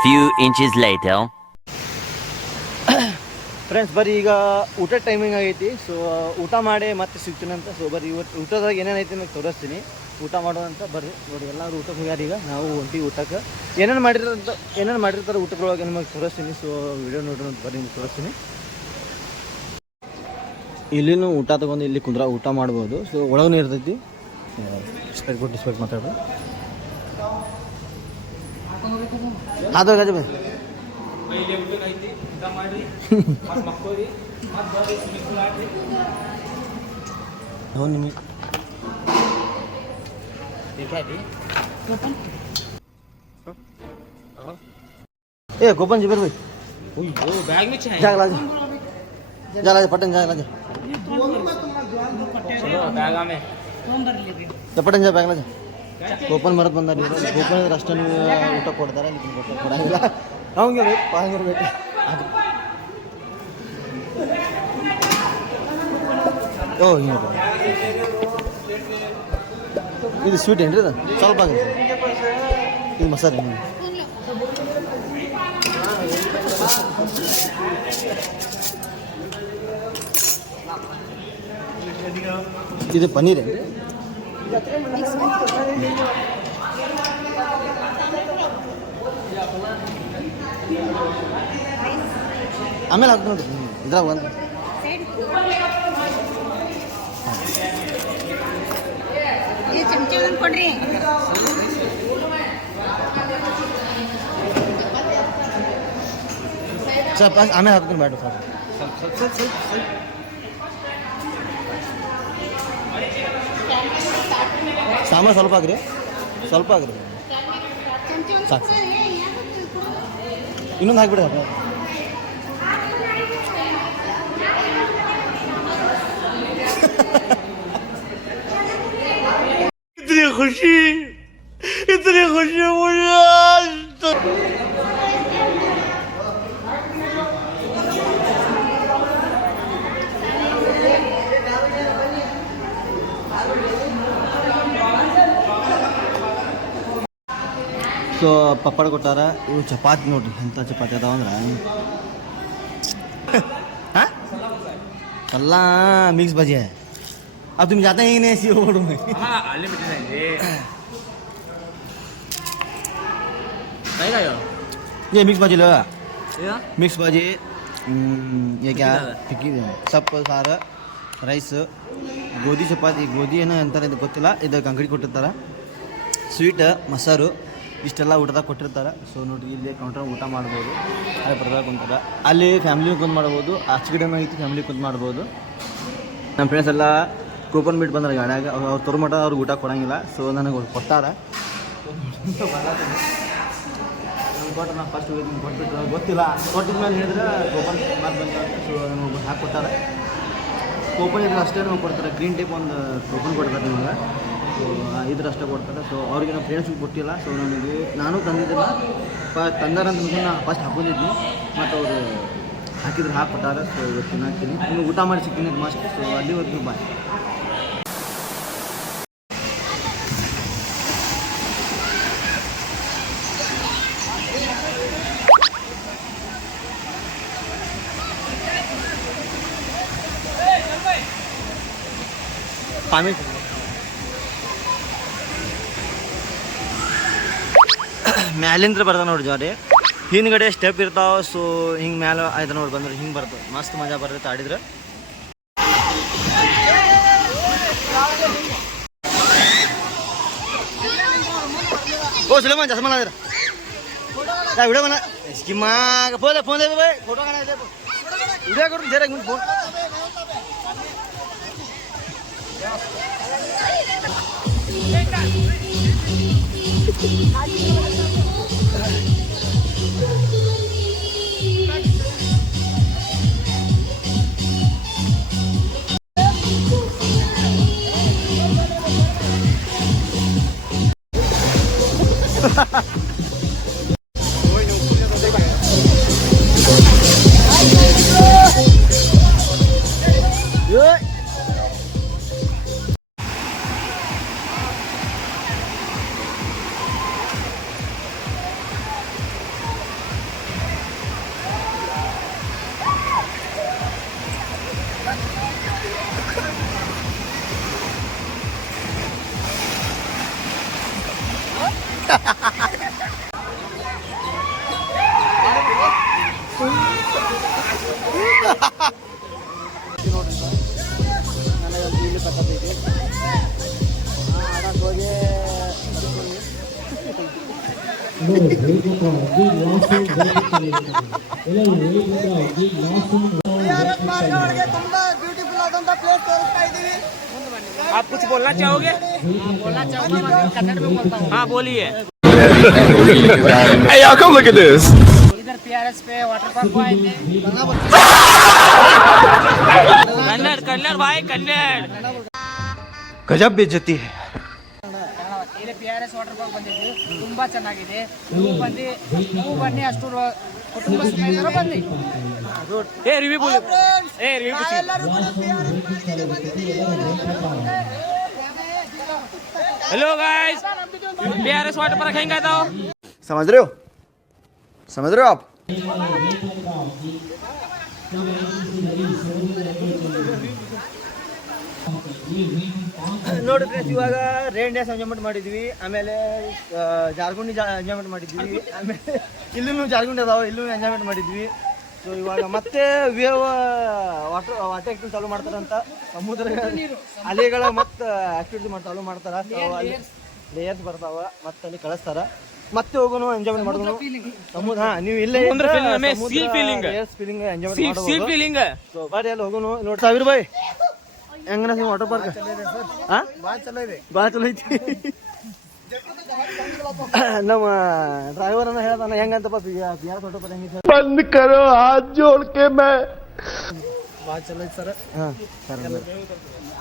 few inches later. ಫ್ರೆಂಡ್ಸ್ ಬರ್ರಿ ಈಗ ಊಟ ಟೈಮಿಂಗ್ ಆಗೈತಿ. ಸೊ ಊಟ ಮಾಡಿ ಮತ್ತೆ ಸಿಗ್ತೀನಂತ. ಸೊ ಬರ್ರಿ ಇವತ್ತು ಊಟದಾಗ ಏನೇನೈತಿ ನಿಮಗೆ ತೋರಿಸ್ತೀನಿ. ಊಟ ಮಾಡೋದಂತ ಬರ್ರಿ. ನೋಡಿ ಎಲ್ಲರೂ ಊಟಕ್ಕೆ ಹೋಗ್ಯಾರ. ಈಗ ನಾವು ಹೊಂಟಿ ಊಟಕ್ಕೆ. ಏನೇನು ಮಾಡಿರ್ತಾರೆ ಊಟದೊಳಗೆ ನಿಮಗೆ ತೋರಿಸ್ತೀನಿ. ಸೊ ವಿಡಿಯೋ ನೋಡ್ರಿ ಅಂತ ಬರ್ರಿ ನಿಮ್ಗೆ ತೋರಿಸ್ತೀನಿ. ಇಲ್ಲಿನೂ ಊಟ ತೊಗೊಂಡು ಇಲ್ಲಿ ಕುಂದ್ರ ಊಟ ಮಾಡ್ಬೋದು. ಸೊ ಒಳಗೂ ಇರ್ತೈತಿ. ಡಿಸ್ಪೆಕ್ಟ್ ಮಾತಾಡ್ರಿ. ಅದು ನಿಮಗೆ ए गोपन जी भाई ओय बैग में है जागला जाला पटन जागला जा चलो बैग में तो पटन जा बैग ला जा गोपन मरत बंदा गोपन राष्ट्र ಊಟ ಕೊಡ್ತಾರೆ ಇಲ್ಲಿ ಊಟ ಕೊಡಂಗಿಲ್ಲ ಅವಂಗೆ ಪಾಂಗರ ಬೇಟಿ ಓ ಇದು ಸ್ವೀಟ್ ಏನ್ರಿ ಇದು ಸ್ವಲ್ಪ ಆಗಿದೆ ಇದು ಮಸಾಲೆ ಇದು ಪನ್ನೀರ್ ಏನ್ರಿ ಆಮೇಲೆ ಹಾಕಿ ನೋಡ್ರಿ ಇದ್ರಾಗ ಒಂದು ಕೊಡ್ರಿ ಸ್ವಲ್ಪ ಆಮೇಲೆ ಹಾಕ್ತೀನಿ ಬೇಡ ಸಾಂಬಾರು ಸ್ವಲ್ಪ ಹಾಕ್ರಿ ಸಾಕು ಇನ್ನೊಂದು ಹಾಕ್ಬಿಡಿ इतनी खुशी मुझे आज तो ಸೊ ಪಪ್ಪಡ ಕೊಟ್ಟಾರ ಇವು ಚಪಾತಿ ನೋಡ್ರಿ ಎಂಥ ಚಪಾತಿ ಅದಾವಂದ್ರೆ ಹಾಂ ಎಲ್ಲ मिक्स भाजी है. अब तुम जाते ही नहीं ऐसी ओढ़ में ये मिक्स भाजी लो मिक्स भाजी ये क्या टिक्की सब सारा ರೈಸ್ ಗೋಧಿ ಚಪಾತಿ ಗೋಧಿ ಏನೋ ಅಂತಾರೆ ಇದು ಗೊತ್ತಿಲ್ಲ ಇದಕ್ಕೆ ಅಂಗಡಿ ಕೊಟ್ಟಿರ್ತಾರೆ ಸ್ವೀಟ್ ಮೊಸರು ಇಷ್ಟೆಲ್ಲ ಊಟದಾಗ ಕೊಟ್ಟಿರ್ತಾರೆ. ಸೊ ನೋಡಿ ಇಲ್ಲಿ ಕೌಂಟರ್ ಊಟ ಮಾಡ್ಬೋದು. ಅಲ್ಲಿ ಬರ್ದಾಗ ಕುಂತಾರೆ ಅಲ್ಲಿ ಫ್ಯಾಮಿಲಿ ಕುಂತು ಮಾಡ್ಬೋದು. ಆಚೆ ಕಡೆ ಐತಿ ಫ್ಯಾಮಿಲಿ ಕುಂತು ಮಾಡ್ಬೋದು. ನಮ್ಮ ಫ್ರೆಂಡ್ಸ್ ಎಲ್ಲ ಕೂಪನ್ ಬಿಟ್ಟು ಬಂದ್ರೆ ಗಾಡಿಯಾಗ ಅವ್ರು ತೊರ್ಮಟ ಅವ್ರಿಗೆ ಊಟ ಕೊಡೋಂಗಿಲ್ಲ. ಸೊ ನನಗೆ ಕೊಟ್ಟಾರ ಕೊಟ್ಟು ನಾನು ಫಸ್ಟ್ ಕೊಟ್ಬಿಟ್ಟು ಗೊತ್ತಿಲ್ಲ ಕೊಟ್ಟಿದ ಮೇಲೆ ಹೇಳಿದ್ರೆ ಕೂಪನ್ ಮಾತು ಬಂದ. ಸೊ ನನಗೆ ಹಾಕಿ ಕೊಟ್ಟಾರೆ. ಕೂಪನ್ ಇದ್ರೆ ಅಷ್ಟೇ ನಮಗೆ ಕೊಡ್ತಾರೆ. ಗ್ರೀನ್ ಟೇಪ್ ಒಂದು ಕೂಪನ್ ಕೊಡ್ತಾರೆ ನಿಮಗೆ. ಸೊ ಇದ್ರ ಅಷ್ಟೇ ಕೊಡ್ತಾರೆ. ಸೊ ಅವ್ರಿಗೆ ನಮ್ಮ ಫ್ರೆಂಡ್ಸ್ಗೆ ಕೊಟ್ಟಿಲ್ಲ. ಸೊ ನಾನು ತಂದಿದ್ದಿಲ್ಲ ತಂದಾರಂತ ನಾನು ಫಸ್ಟ್ ಹಾಕೊಂಡಿದ್ನಿ ಮತ್ತು ಅವರು ಹಾಕಿದ್ರೆ ಹಾಕ್ಕೊಟ್ಟಾರೆ. ಸೊ ಇವತ್ತು ತಿನ್ನಾಕ್ತೀನಿ ನಿಮಗೆ ಊಟ ಮಾಡಿ ಸಿಗ್ತೀನಿ ಮಸ್ಟ್. ಸೊ ಅಲ್ಲಿವರೆಗೂ ಬಾಯ್. पानी ಮ್ಯಾಲಿಂದ್ರ ಬರ್ದ ನೋಡಿ ಜಾರಿ ಹಿಂದ್ಗಡೆ ಸ್ಟೆಪ್ ಇರ್ತಾವೆ. ಸೊ ಹಿಂಗೆ ಮ್ಯಾಲೆ ಆಯ್ತು ನೋಡಿ ಬಂದ್ರೆ ಹಿಂಗೆ ಬರ್ತದೆ ಮಸ್ತ್ ಮಜಾ ಬರ್ತೈತೆ ಆಡಿದ್ರೆ. ಓ ಸುಲೇಮಾನ್ ಚಸ್ಮಾ लादर वीडियो बना इसकी माँ का फोन दे भाई फोटो खाना दे वीडियो करो जरा फोन ನನಗಂತೂ ಇಲ್ಲಿ ಕಟ್ಟತೈತಿ ಆಡಕ್ಕೆ ಹೋಗಿ No, wait Matra, the last one ಎಲ್ಲ wait Matra, the last one ತುಂಬಾ ಬ್ಯೂಟಿಫುಲ್ ಆದಂತ ಪ್ಲೇಸ್ ತೋರಿಸ್ತಾ ಇದೀವಿ. आप कुछ बोलना चाहोगे? बोलना चाहोगे कन्नड़ में बोलता हूँ. हाँ बोलिए. Hey y'all, come look at this. इधर PRS पे वाटर पार्क को आए थे. कन्नड़ कन्नड़ भाई कन्नड़. ಗಜಬ್ ಬೇಜತಿ ಇಲ್ಲಿ PRS ವಾಟರ್ ಪಾರ್ಕ್ ಬಂದಿದ್ವಿ. ತುಂಬಾ ಚೆನ್ನಾಗಿದೆ. ನೀವು ಬನ್ನಿ ಅಷ್ಟು ಕುಟುಂಬ ಸಮೇತ ಬನ್ನಿ. ಏ ರಿವ್ಯೂ ಬೋಲಿ. ಏ review hello guys PRS water park कहीं गए समझ रहे हो आप ನೋಡಿ ಫ್ರೆಂಡ್ಸ್ ಇವಾಗ ರೇನ್ ಡ್ಯಾನ್ಸ್ ಎಂಜಾಯ್ಮೆಂಟ್ ಮಾಡಿದ್ವಿ ಆಮೇಲೆ ಜಾರ್ಗುಂಡಿ ಎಂಜಾಯ್ಮೆಂಟ್ ಮಾಡಿದ್ವಿ ಆಮೇಲೆ ಇಲ್ಲೂ ಜಾರ್ಗುಂಡಿ ಅದಾವ ಇಲ್ಲೂ ಎಂಜಾಯ್ಮೆಂಟ್ ಮಾಡಿದ್ವಿ ಸೊ ಇವಾಗ ಮತ್ತೆ ವೇವ್ ವಾಟರ್ ಆಕ್ಟಿವಿಟಿ ಚಾಲೂ ಮಾಡ್ತಾರಂತ ಸಮುದ್ರ ಅಲೆಗಳ ಮತ್ತೆ ಆಕ್ಟಿವಿಟಿ ಚಾಲೂ ಮಾಡ್ತಾರ ಲೇಯರ್ಸ್ ಬರ್ತಾವ ಮತ್ತೆ ಅಲ್ಲಿ ಕಳಿಸ್ತಾರ ಮತ್ತೆ ಹೋಗೋನು ಎಂಜಾಯ್ಮೆಂಟ್ ಮಾಡೋದು ಸಮುದ್ರ ನೀವು ಇಲ್ಲೇ ಫೀಲಿಂಗ್ ಎಂಜಾಯ್ಮೆಂಟ್ ಸೊ ಬಾರಿ ಅಲ್ಲಿ ಹೋಗೋನು ನೋಡಿ ಸಾವಿರ ಬಾಯ್ ಹೆಂಗನ ವಾಟರ್ ಪಾರ್ಕ್ ಭಾಳ ಚಲೋ ಐತಿ ನಮ್ಮ ಡ್ರೈವರ್ ಅನ್ನ ಹೇಳ್ತಾನ ಹೆಂಗಂತಪ್ಪ ಬಿಹಾರ ವಾಟರ್ ಪಾರ್ಕ್ ಹೆಂಗಿದೆ बंद करो हाथ जोड़ के मैं ಭಾಳ ಚಲೋ ಐತಿ ಸರ್ ಹಾಂ ಸರ್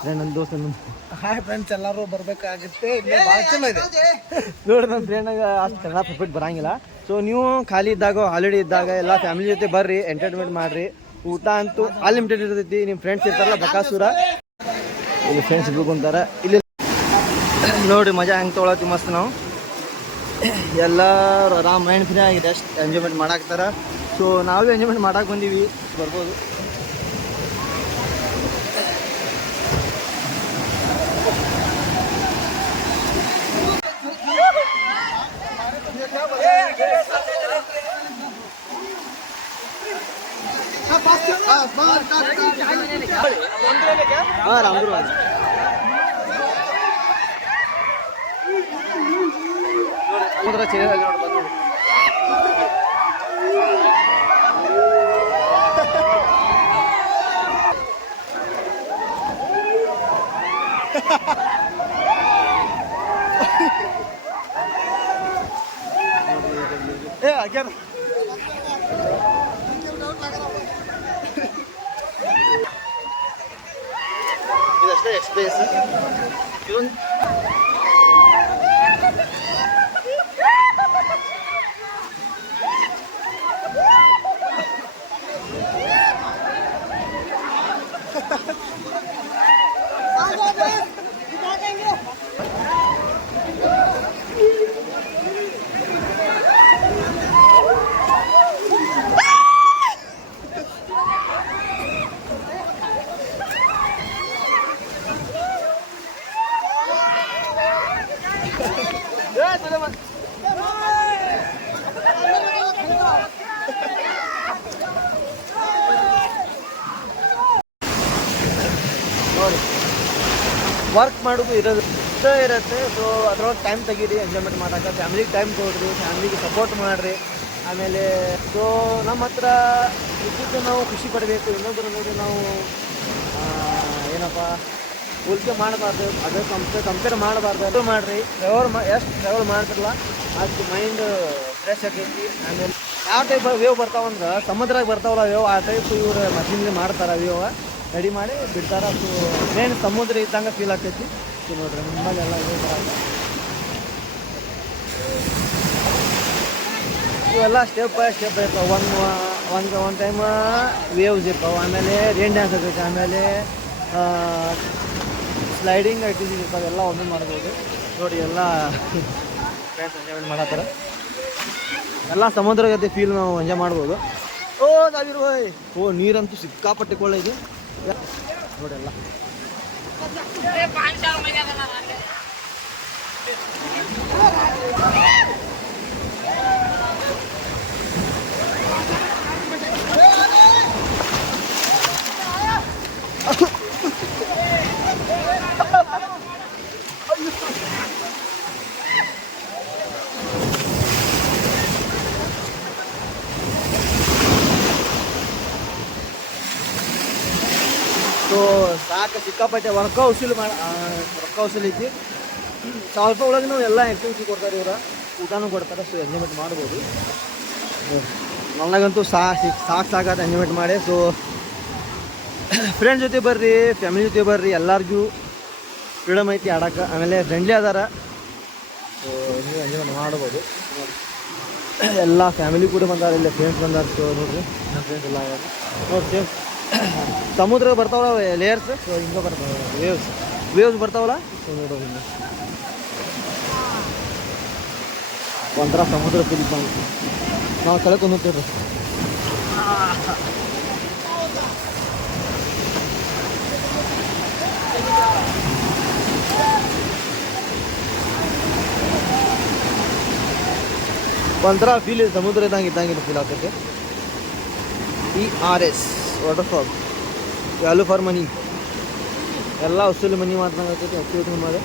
ನನ್ನ ದೋಸ್ತ ಹಾಯ್ ಫ್ರೆಂಡ್ಸ್ ಎಲ್ಲರೂ ಬರ್ಬೇಕಾಗುತ್ತೆ ಇಲ್ಲಿ ಭಾಳ ಚಲೋ ಇದೆ ನೋಡಿ ನನ್ನ ಫ್ರೆಂಡಾಗ ಅಷ್ಟು ಕನ್ನಡ ಪರ್ಫೆಕ್ಟ್ ಬರಂಗಿಲ್ಲ ಸೊ ನೀವು ಖಾಲಿ ಇದ್ದಾಗ ಹಾಲಿಡೇ ಇದ್ದಾಗ ಎಲ್ಲ ಫ್ಯಾಮಿಲಿ ಜೊತೆ ಬರ್ರಿ ಎಂಟರ್ಟೈನ್ಮೆಂಟ್ ಮಾಡ್ರಿ ಊಟ ಅಂತೂ ಅನ್ಲಿಮಿಟೆಡ್ ಇರ್ತೈತಿ ನಿಮ್ಮ ಫ್ರೆಂಡ್ಸ್ ಇರ್ತಾರಲ್ಲ ಬಕಾಸೂರ ಇಲ್ಲಿ ಫ್ರೆಂಡ್ಸ್ ಕುಂತಾರ ಇಲ್ಲಿ ನೋಡಿ ಮಜಾ ಹೆಂಗೆ ತೊಗೊಳತ್ತಿ ಮಸ್ತ್ ನಾವು ಎಲ್ಲರೂ ಆರಾಮ್ ಮೈಂಡ್ ಫ್ರೀ ಆಗಿದೆ ಅಷ್ಟು ಎಂಜಾಯ್ಮೆಂಟ್ ಮಾಡಾಕ್ತಾರ ಸೊ ನಾವೇ ಎಂಜಾಯ್ಮೆಂಟ್ ಮಾಡಕ್ಕೆ ಬಂದೀವಿ ಬರ್ಬೋದು हाँ रामपुर वाले चेहरे क्या ಇದಷ್ಟೇ ಎಕ್ಸ್ಪೀರಿಯನ್ಸ್ ಇದೊಂದು ನೋಡಿ ವರ್ಕ್ ಮಾಡೋದು ಇರುತ್ತೆ ಸೊ ಅದ್ರೊಳಗೆ ಟೈಮ್ ತೆಗೀರಿ ಎಂಜಾಯ್ಮೆಂಟ್ ಮಾಡೋಕೆ ಫ್ಯಾಮಿಲಿಗೆ ಟೈಮ್ ಕೊಡ್ರಿ ಫ್ಯಾಮಿಲಿಗೆ ಸಪೋರ್ಟ್ ಮಾಡಿರಿ ಆಮೇಲೆ ಸೊ ನಮ್ಮ ಹತ್ರ ಇದ್ದದ್ದು ನಾವು ಖುಷಿ ಪಡಬೇಕು ಇನ್ನೊಬ್ಬರ ಮೇಲೆ ನಾವು ಏನಪ್ಪ ಹೋಲಿಕೆ ಮಾಡಬಾರ್ದು ಅದು ಕಂಪೇರ್ ಮಾಡಬಾರ್ದು ಮಾಡಿರಿ ಎಷ್ಟು ಟ್ರಾವೆಲ್ ಮಾಡ್ತಿರಲ್ಲ ಅಷ್ಟು ಮೈಂಡ್ ಫ್ರೆಶ್ ಆಗೈತಿ ಆಮೇಲೆ ಯಾವ ಟೈಪ್ ವೇವ್ ಬರ್ತಾವಂದ್ರೆ ಸಮುದ್ರಾಗ ಬರ್ತಾವಲ್ಲ ವೇವ್ ಆ ಟೈಪ್ ಇವ್ರು ಮಷಿನ್ಲಿ ಮಾಡ್ತಾರೆ ವೇವ್ ರೆಡಿ ಮಾಡಿ ಬಿಡ್ತಾರೆ ಸೊ ಮೇನ್ ಸಮುದ್ರ ಇದ್ದಂಗೆ ಫೀಲ್ ಆಗ್ತೈತಿ ಸೊ ನೋಡ್ರಿ ನಿಮ್ಮಲ್ಲೆಲ್ಲ ಇದೇ ಥರ ಇವೆಲ್ಲ ಸ್ಟೆಪ್ ಬೈ ಸ್ಟೆಪ್ ಇರ್ತಾವೆ ಒಂದು ಟೈಮ್ ವೇವ್ಸ್ ಇರ್ತಾವೆ ಆಮೇಲೆ ರೇನ್ ಡ್ಯಾನ್ಸ್ ಇರ್ತೈತೆ ಆಮೇಲೆ ಸ್ಲೈಡಿಂಗ್ ಆಕ್ಟಿವಿಟೀಸ್ ಇರ್ತಾವೆ ಎಲ್ಲ ಒಮ್ಮೆ ಮಾಡ್ಬೋದು ನೋಡಿ ಎಲ್ಲ ಫ್ರೆಂಡ್ಸ್ ಎಂಜಾಯ್ಮೆಂಟ್ ಮಾಡತ್ತಾರ ಎಲ್ಲ ಸಮುದ್ರ ಗತಿ ಫೀಲ್ ನಾವು ಎಂಜಾಯ್ ಮಾಡ್ಬೋದು ಓ ಸಾವಿರ ಬಾಯ್ ಓ ನೀರಂತೂ ಸಿಕ್ಕಾಪಟ್ಟೆ ಕೊಳ್ಳ ಇದೆ ನೋಡೆಲ್ಲ ಅದಕ್ಕೆ ಸಿಕ್ಕಾಪಟ್ಟೆ ರೊಕ್ಕ ವಸೂಲಿ ಐತಿ. 1000 ರೂಪಾಯಿ ಒಳಗೆ ನಾವು ಎಲ್ಲ ಆ್ಯಕ್ಟಿವಿಟಿ ಕೊಡ್ತಾರೆ ಇವ್ರು, ಊಟನೂ ಕೊಡ್ತಾರೆ. ಸೊ ಎಂಜಾಯ್ಮೆಂಟ್ ಮಾಡ್ಬೋದು. ನನಗಂತೂ ಸಾಕಾಗತ್ತೆ ಎಂಜಾಯ್ಮೆಂಟ್ ಮಾಡಿ. ಸೊ ಫ್ರೆಂಡ್ಸ್ ಜೊತೆ ಬರ್ರಿ, ಫ್ಯಾಮಿಲಿ ಜೊತೆ ಬರ್ರಿ, ಎಲ್ಲರಿಗೂ ಫ್ರೀಡಮ್ ಐತಿ ಆಡೋಕೆ. ಆಮೇಲೆ ಫ್ರೆಂಡ್ಲಿ ಅದಾರ. ಸೊ ನೀವು ಎಂಜಾಯ್ಮೆಂಟ್ ಮಾಡ್ಬೋದು. ಎಲ್ಲ ಫ್ಯಾಮಿಲಿ ಕೂಡ ಬಂದಾರ, ಇಲ್ಲ ಫ್ರೆಂಡ್ಸ್ ಬಂದಾರ. ಸೊ ನೋಡ್ರಿ ನಮ್ಮ ಫ್ರೆಂಡ್ಸ್ ಎಲ್ಲ ನೋಡಿ ಸೇಮ್ ಸಮುದ್ರ ಬರ್ತಾವಲ್ಲ ಲೇಯರ್ಸ್. ಸೊ ಹಿಂಗೆ ಬರ್ತಾವ ವೇವ್ಸ್ ಬರ್ತಾವಲ್ಲ. ಸೊ ನೋಡೋ ಹಿಂಗೆ ಒಂಥರ ಸಮುದ್ರ ಫೀಲ್ ಬಂದು ನಾವು ಕೆಳಕ್ಕೆ ಹೋಗ್ತೀವಿ. ಒಂಥರ ಫೀಲ್ ಸಮುದ್ರ ಇದ್ದಂಗೆ ಫೀಲ್ ಆಗ್ತೈತೆ. PRS waterfall, value for money, ಎಲ್ಲ ವಸೂಲಿ ಮನಿ ಮಾತನಾಡ್ತೈತಿ. ಆಕ್ಟಿವಿಟಿ ಮಾಡಿ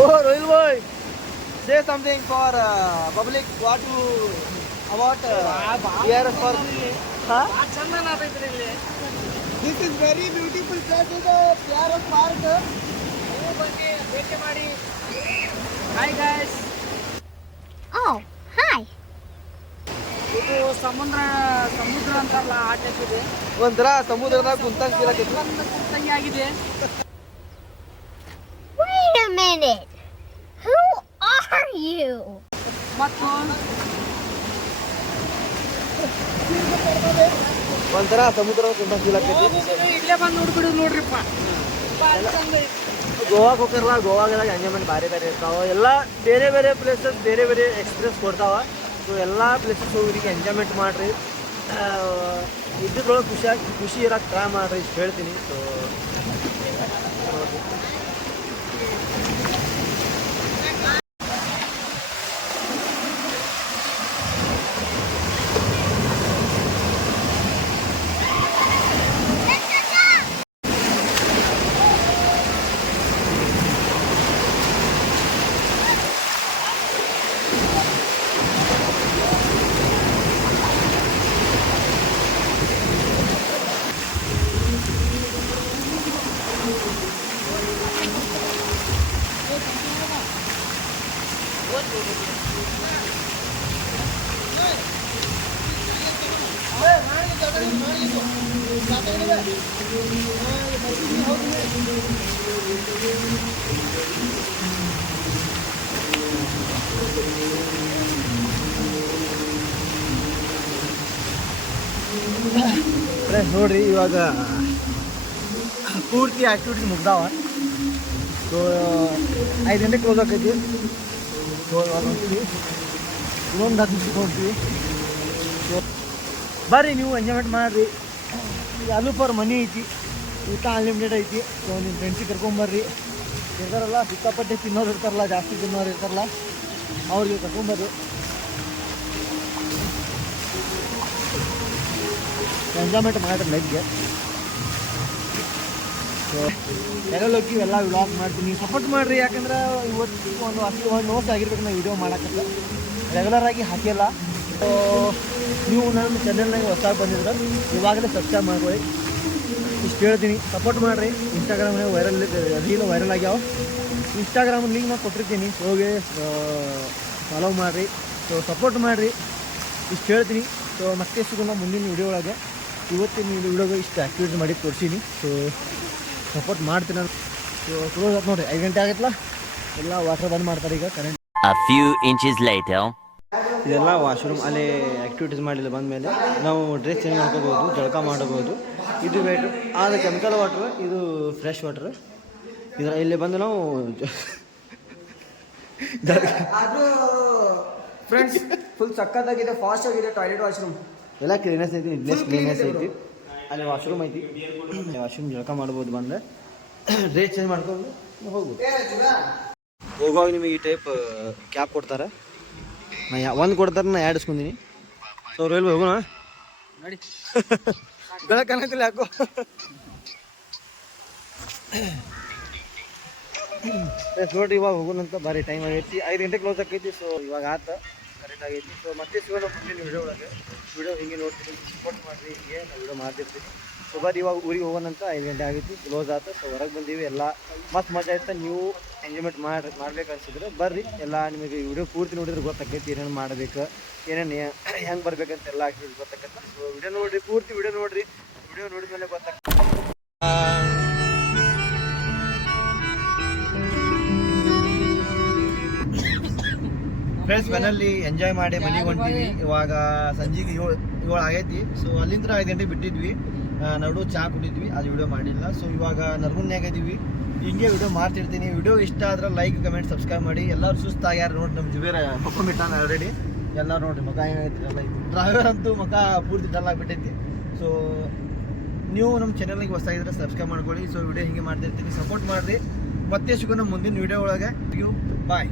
Oh, Rohil boy, say something for public. What you about PRS for? Huh? This is very beautiful place. Is PRS Park. ಬನ್ನಿ ಭೇಟಿ ಮಾಡಿ. Hi guys. Oh, hi. ಇದು ಸಮುದ್ರ ಅಂತಾರಲ್ಲ ಆ ಟೈಪ್ ಇದೆ. ಒಂಥರ ಸಮುದ್ರದಾಗ ಕುಂತಂಗೆ ಫೀಲ್ ಆಗ್ತೈತಿ. ಕುಂತಂಗೆ ಆಗಿದೆ. Wait a minute. Who are you? ಮತ್ತು ಒಂಥರ ಸಮುದ್ರದಾಗ ಕುಂತಂಗೆ ಫೀಲ್ ಆಗ್ತೈತಿ. ಇಲ್ಲೇ ಬಂದು ನೋಡ್ಬಿಡು ನೋಡ್ರಿಪ್ಪ. ಗೋವಾಗೆ ಹೋಗಿರಲ್ಲ, ಗೋವಾಗೆಲ್ಲ ಎಂಜಾಯ್ಮೆಂಟ್ ಬೇರೆ ಇರ್ತಾವೆ. ಎಲ್ಲ ಬೇರೆ ಪ್ಲೇಸಸ್ ಬೇರೆ ಎಕ್ಸ್ಪೀರಿಯನ್ಸ್ ಕೊಡ್ತಾವೆ. ಸೊ ಎಲ್ಲ ಪ್ಲೇಸಸ್ ಹೋಗಿ ಎಂಜಾಯ್ಮೆಂಟ್ ಮಾಡಿರಿ. ಇದ್ರೊಳಗೆ ಖುಷಿ ಇರೋಕ್ಕೆ ಟ್ರೈ ಮಾಡಿರಿ ಇಷ್ಟು ಹೇಳ್ತೀನಿ. ಸೊ ಫ್ರೆಂಡ್ಸ್ ನೋಡ್ರಿ, ಇವಾಗ ಪೂರ್ತಿ ಆ್ಯಕ್ಟಿವಿಟೀಸ್ ಮುಗ್ದಾವ. ಸೊ 5 ಗಂಟೆಗೆ ಕ್ಲೋಸ್ ಆಕೈತಿ. ಸೊ ಇವಾಗ ಹೋಗ್ತೀವಿ, ಇನ್ನೊಂದು 10 ನಿಮಿಷಕ್ಕೆ ಹೋಗ್ತೀವಿ. ಸೊ ಬರ್ರಿ, ನೀವು ಎಂಜಾಯ್ಮೆಂಟ್ ಮಾಡಿರಿ. ವ್ಯಾಲ್ಯೂ ಫಾರ್ ಮನಿ ಐತಿ, ಊಟ ಅನ್ಲಿಮಿಟೆಡ್ ಐತಿ. ಸೊ ನಿಮ್ಮ ಫ್ರೆಂಡ್ಸಿಗೆ ಕರ್ಕೊಂಬರ್ರಿ. ಇರ್ತಾರಲ್ಲ ಸಿಕ್ಕಾಪಟ್ಟೆ ತಿನ್ನೋರು ಇರ್ತಾರಲ್ಲ, ಜಾಸ್ತಿ ತಿನ್ನೋರು ಇರ್ತಾರಲ್ಲ, ಅವ್ರಿಗೆ ಕರ್ಕೊಂಬರ್ರಿ. ಎಂಜಾಯ್ಮೆಂಟ್ ಮಾಡಿರಿ ಲೈಫ್ಗೆ. ಸೊ ಎಲ್ಲೆಲ್ಲಿ ಹೋಗಿ ಎಲ್ಲ ವ್ಲಾಗ್ ಮಾಡ್ತೀನಿ, ಸಪೋರ್ಟ್ ಮಾಡಿರಿ. ಯಾಕಂದ್ರೆ ಇವತ್ತು ಒಂದು ವರ್ಷ ಆಗಿರ್ಬೇಕು ನಾವು ವೀಡಿಯೋ ಮಾಡೋಕ್ಕಂತ ರೆಗ್ಯುಲರಾಗಿ ಹಾಕಿಲ್ಲ. ಸೊ ನೀವು ನನ್ನ ಚಾನಲ್ನಾಗ ಹೊಸದಾಗಿ ಬಂದಿದ್ರೆ ಇವಾಗಲೇ ಸಬ್ಸ್ಕ್ರೈಬ್ ಮಾಡ್ಕೊಳ್ಳಿ. ಇಷ್ಟು ಹೇಳ್ತೀನಿ, ಸಪೋರ್ಟ್ ಮಾಡಿರಿ. ಇನ್ಸ್ಟಾಗ್ರಾಮ್ನಾಗ ರೀಲ್ ವೈರಲ್ ಆಗ್ಯಾವ. ಇನ್ಸ್ಟಾಗ್ರಾಮ್ ಲಿಂಕ್ ನಾನು ಕೊಟ್ಟಿರ್ತೀನಿ, ಹೋಗಿ ಫಾಲೋ ಮಾಡಿರಿ. ಸೊ ಸಪೋರ್ಟ್ ಮಾಡಿರಿ, ಇಷ್ಟು ಹೇಳ್ತೀನಿ. ಸೊ ಮತ್ತೆ ಸಿಗೋಣ ಮುಂದಿನ ವೀಡಿಯೋ ಒಳಗೆ. ಇವತ್ತಿನ ವೀಡಿಯೋಗೆ ಇಷ್ಟು ಆ್ಯಕ್ಟಿವಿಟಿ ಮಾಡಿ ತೋರಿಸೀನಿ. ಸೊ ಸಪೋರ್ಟ್ ಮಾಡ್ತೀನಿ ನಾನು. ಸೊ ಕ್ಲೋಸ್ ಆಯ್ತು ನೋಡಿರಿ, 5 ಗಂಟೆ ಆಗತ್ತಲ್ಲ, ಎಲ್ಲ ವಾಟರ್ ಬಂದ್ ಮಾಡ್ತಾರೆ ಈಗ current. A few inches later. ಇದೆಲ್ಲ ವಾಶ್ರೂಮ್. ಅಲ್ಲಿ ಆ್ಯಕ್ಟಿವಿಟೀಸ್ ಮಾಡಿಲ್ಲ ಬಂದಮೇಲೆ ನಾವು ಡ್ರೆಸ್ ಚೇಂಜ್ ಮಾಡ್ಕೋಬೋದು, ಜಳಕ ಮಾಡಬಹುದು. ಇದು ವೇಟು ಅದು ಕೆಮಿಕಲ್ ವಾಟ್ರ್, ಇದು ಫ್ರೆಶ್ ವಾಟ್ರ್. ಇಲ್ಲಿ ಬಂದು ನಾವು ಅದು ಫ್ರೆಂಡ್ಸ್ ಫುಲ್ ಸಕ್ಕತ್ತಾಗಿದೆ, ಫಾಸ್ಟ್ ಆಗಿದೆ ಟಾಯ್ಲೆಟ್ ವಾಶ್ರೂಮ್. ಎಲ್ಲ ಕ್ಲೀನೆಸ್ ಐತಿ, ಕ್ಲೀನೆಸ್ ಐತಿ. ಅಲ್ಲಿ ವಾಶ್ರೂಮ್ ಐತಿ, ವಾಶ್ರೂಮ್ ಜಳಕ ಮಾಡ್ಬೋದು. ಬಂದರೆ ಡ್ರೆಸ್ ಚೇಂಜ್ ಮಾಡ್ಕೊಂಡು ಹೋಗ್ಬೋದು. ಹೋಗುವಾಗ ನಿಮಗೆ ಈ ಟೈಪ್ ಕ್ಯಾಪ್ ಕೊಡ್ತಾರೆ. ನಾ ಒಂದು ಕೊಡ್ತಾರೆ, ನಾ 2 ಇಸ್ಕೊಂತೀನಿ. ಸೊ ರೈಲ್ವೆ ಹೋಗೋಣ ನೋಡಿ. ಬೆಳಕನ್ನತ್ತಿಲ್ಲ ಯಾಕೋ. ನೋಡ್ರಿ ಇವಾಗ ಹೋಗೋಣಂತ ಭಾರಿ ಟೈಮ್ ಆಗೈತಿ 5 ಗಂಟೆ ಕ್ಲೋಸ್ ಆಕೈತಿ. ಸೊ ಇವಾಗ ಆತ ಕರೆಕ್ಟ್ ಆಗೈತಿ. ಸೊ ಮತ್ತೆ ಸಿಗೋಣ ಮುಂದಿನ ವಿಡಿಯೋ ಒಳಗೆ. ವಿಡಿಯೋ ಹಿಂಗೆ ನೋಡ್ತೀನಿ, ಸಪೋರ್ಟ್ ಮಾಡಿರಿ, ಹಿಂಗೆ ನಾವು ವಿಡಿಯೋ ಮಾಡ್ತಿರ್ತೀನಿ. ಸೊ ಬರ್ರಿ ಇವಾಗ ಊರಿಗೆ ಹೋಗೋಣಂತ 5 ಗಂಟೆ ಆಗೈತಿ, ಕ್ಲೋಸ್ ಆತ. ಸೊ ಹೊರಗೆ ಬಂದೀವಿ, ಎಲ್ಲ ಮಸ್ತ್ ಮಜಾ ಆಯ್ತು. ನೀವು ಎಂಜಾಯ್ಮೆಂಟ್ ಮಾಡ್ಬೇಕು ಅನ್ಸಿದ್ರೆ ಬರ್ರಿ. ಎಲ್ಲ ನಿಮಗೆ ವಿಡಿಯೋ ಪೂರ್ತಿ ನೋಡಿದ್ರೆ ಗೊತ್ತಾಕೈತಿ ಏನೇನು ಮಾಡ್ಬೇಕು, ಏನೇನು ಹೆಂಗೆ ಬರ್ಬೇಕಂತ ಎಲ್ಲ ಆಕ್ಟಿವಿಟಿ ಗೊತ್ತಾಕತ್ತೆ. ಸೊ ವಿಡಿಯೋ ನೋಡಿರಿ, ಪೂರ್ತಿ ವಿಡಿಯೋ ನೋಡಿರಿ. ವಿಡಿಯೋ ನೋಡಿದ ಮೇಲೆ ಗೊತ್ತಾಗ್ತದೆ. ಫ್ರೆಂಡ್ಸ್ ಮನೇಲಿ ಎಂಜಾಯ್ ಮಾಡಿ ಮನೆಗೆ ಹೊಂಟೀವಿ. ಇವಾಗ ಸಂಜೆಗೆ 7 ಆಗೈತಿ. ಸೊ ಅಲ್ಲಿಂದ 5 ಗಂಟೆಗೆ ಬಿಟ್ಟಿದ್ವಿ. ನಡು ಚಹಾ ಕುಡಿದ್ವಿ, ಅದು ವಿಡಿಯೋ ಮಾಡಿಲ್ಲ. ಸೊ ಇವಾಗ ನರಗುನ್ಯಾಗ ಇದೀವಿ. ಹಿಂಗೆ ವಿಡಿಯೋ ಮಾಡ್ತಿರ್ತೀನಿ. ವಿಡಿಯೋ ಇಷ್ಟ ಆದ್ರೆ ಲೈಕ್ ಕಮೆಂಟ್ ಸಬ್ಸ್ಕ್ರೈಬ್ ಮಾಡಿ. ಎಲ್ಲರೂ ಸುಸ್ತಾಗ್ಯಾರ ನೋಡಿ. ನಮ್ಮ ಜುಬೇರ ಮಕ್ಕೊಂಬಿಟ್ಟಾನ ಆಲ್ರೆಡಿ. ಎಲ್ಲರೂ ನೋಡಿರಿ ಮಗ ಏನೈತಿ ಎಲ್ಲ ಐತಿ. ಡ್ರೈವರ್ ಅಂತೂ ಮಗ ಪೂರ್ತಿ ಡಲ್ ಆಗಿಬಿಟ್ಟೈತಿ. ಸೊ ನೀವು ನಮ್ಮ ಚಾನಲ್ಗೆ ಹೊಸಾಗಿದ್ರೆ ಸಬ್ಸ್ಕ್ರೈಬ್ ಮಾಡ್ಕೊಳ್ಳಿ. ಸೊ ವಿಡಿಯೋ ಹಿಂಗೆ ಮಾಡ್ತಿರ್ತೀನಿ, ಸಪೋರ್ಟ್ ಮಾಡಿರಿ. ಮತ್ತೆ ಸಿಗೋಣ ಮುಂದಿನ ವಿಡಿಯೋ ಒಳಗೆ. ಬಾಯ್.